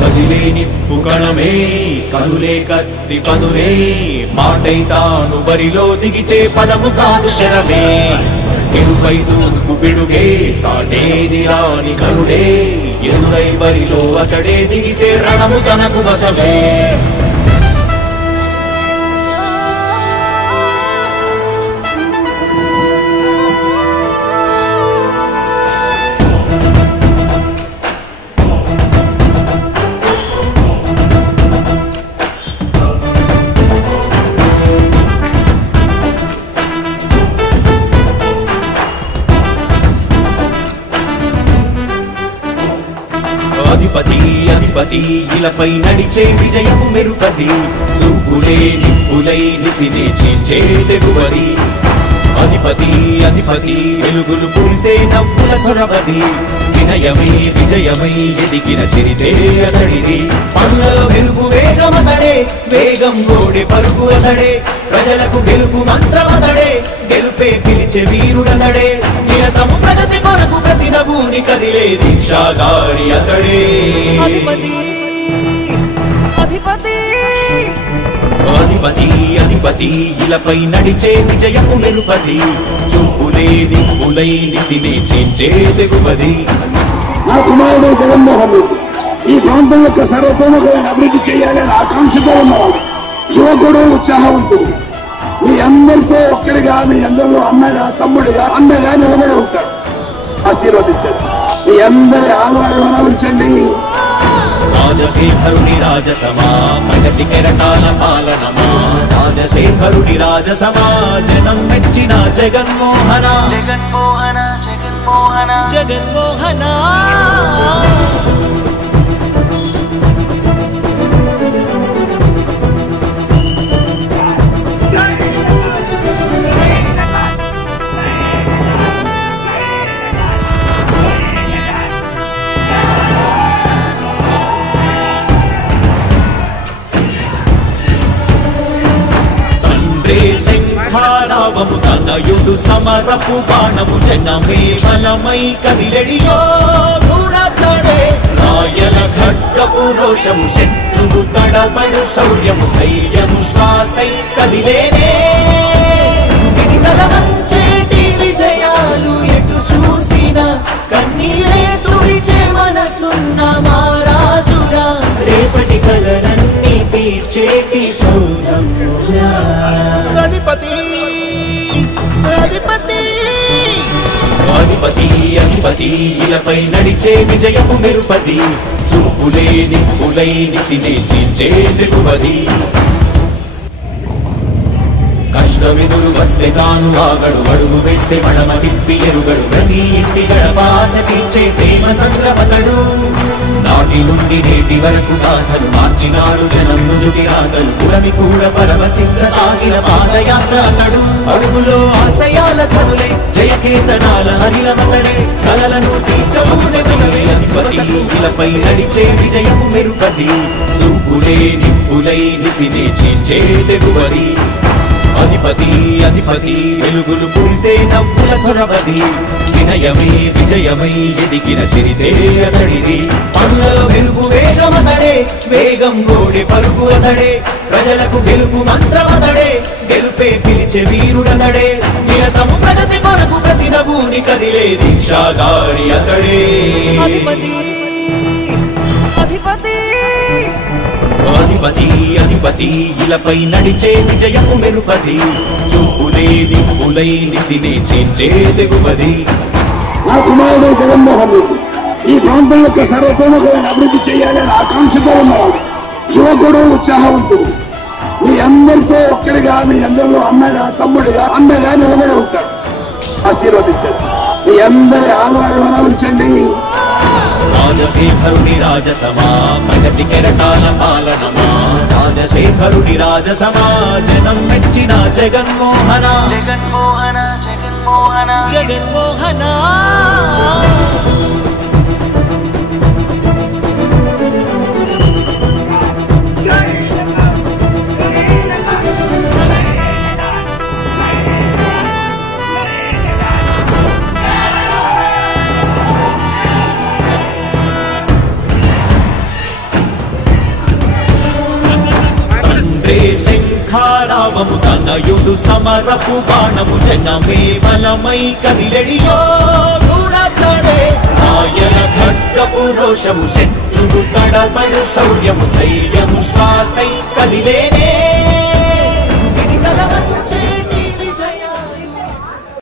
కదిలే నిప్పు కణమే కదులే కత్తి పదులే మాటై తాను బరిలో దిగితే పదము కాదు శరమే ఎరుపై దూకు పిడుగే సాటేది రాని కరుడే ఎరుడై బరిలో అతడే దిగితే రణము తనకు వశమే అధిపతి అధిపతి ఇలపై నడిచే విజయము మెరుపది చూపులే నిప్పులై నిసినే చీల్చే తెగువది అధిపతి అధిపతి వెలుగులు పూసే నవ్వుల చొరవది వినయమై విజయమై ఎదిగిన చరితే అతడిది పనులలో మెరుగు వేగమతడే వేగం గోడే పరుగు అతడే ప్రజలకు గెలుపు మంత్రమతడే గెలుపే పిలిచే వీరుడతడే నిరతము ప్రగతి కొరకు ప్రతి నభూని కదిలే దీక్షాగారి అతడే అధిపతి అధిపతి అధిపతి అధిపతి ఇలపై నడిచే విజయము మెరుపది చూపులే నిప్పులై నిసినే చేంచే తెగువది నా కుమారుడు జగన్మోహన్ రెడ్డి ఈ ప్రాంతం యొక్క సర్వతోముఖమైన అభివృద్ధి చేయాలని ఆకాంక్షతో ఉన్నవాడు యువకుడు ఉత్సాహవంతుడు మీ అందరితో ఒక్కరిగా మీ అందరిలో అన్నగా తమ్ముడిగా అన్నగా నిలబడి ఉంటాడు ఆశీర్వదించండి మీ అందరి ఆహ్వానం ఉంచండి రాజశేఖరుని రాజసమా ప్రగతి కెరటాల పాలనమా రాజశేఖరుని రాజసమా జనం మెచ్చిన జగన్మోహన జగన్మోహన జగన్మోహన జగన్మోహన శంఖారావము తనయుడు సమరపు బాణము జనమే బలమై కదిలెడియో దూడతడే రాయల ఖడ్గపు రోషము శత్రువు తడబడు శౌర్యము ధైర్యము శ్వాసై కదిలేనే ఇది కలవంచేటి విజయాలు ఎటు చూసిన కన్నీలే తుడిచే మనసున్న మారాజురా రేపటి కలలన్నీ తీర్చేటి సౌరమ్మురా అధిపతి అధిపతి అధిపతి అధిపతి ఇలపై నడిచే విజయము మెరుపది చూపులే నిప్పులై నిసినే చీల్చే తెగువది కష్టమిదులు వస్తే తాను ఆగడు అడుగు వేస్తే మడమ తిప్పి ఎరుగడు ప్రతి ఇంటి గడపాస తీర్చే ప్రేమ సంద్రపతడు నాటి నుండి నేటి వరకు సాధలు మార్చినాడు జనం నుదుటి రాగలు పురమి కూడా పరవశించసాగిన పాదయాత్ర అతడు అడుగులో ఆశయాల కనులే జయకేతనాల హరిలమతడే కలలను తీర్చబూనే అధిపతి ఇలపై నడిచే విజయము మెరుపది చూపులే నిప్పులై నిసినే చీల్చే తెగువది అధిపతి అధిపతి వెలుగులు పూసే నవ్వుల చొరవది వినయమై విజయమై ఎదిగిన చరితే అతడిది పనులలో మెరుగు వేగమతడే వేగం గోడే పరుగు అతడే ప్రజలకు గెలుపు మంత్రమతడే గెలుపే పిలిచే వీరుడతడే నిరతము ప్రగతి కొరకు ప్రతి నభూని కదిలే దీక్షాగారి అతడే అధిపతి అధిపతి అధిపతి అధిపతి ఇలపై నడిచే విజయము మెరుపది చూపులే నిప్పులై నిసినే చేంచే తెగువది నా కుమారుడు జగన్మోహన్ రెడ్డి ఈ ప్రాంతం యొక్క సర్వతోముఖమైన అభివృద్ధి చేయాలని ఆకాంక్షతో ఉన్నవాడు యువకుడు ఉత్సాహవంతుడు మీ అందరితో ఒక్కరిగా మీ అందరిలో అన్నగా తమ్ముడిగా అన్నగా నిలబడి ఉంటాడు ఆశీర్వదించండి మీ అందరి ఆహ్వానం ఉంచండి రాజశేఖరుని రాజసమా ప్రగతి కెరటాల పాలనమా రాజశేఖరుని రాజసమా జనం మెచ్చిన జగన్మోహన జగన్మోహన జగన్మోహన జగన్మోహన శక్తే శంఖారావము తనయుడు సమరపు బాణము జనమే బలమై కదిలెడియో గూఢతడే ఆయన ఖడ్గపు రోషము శత్రువు తడబడు శౌర్యము ధైర్యము శ్వాసై కదిలే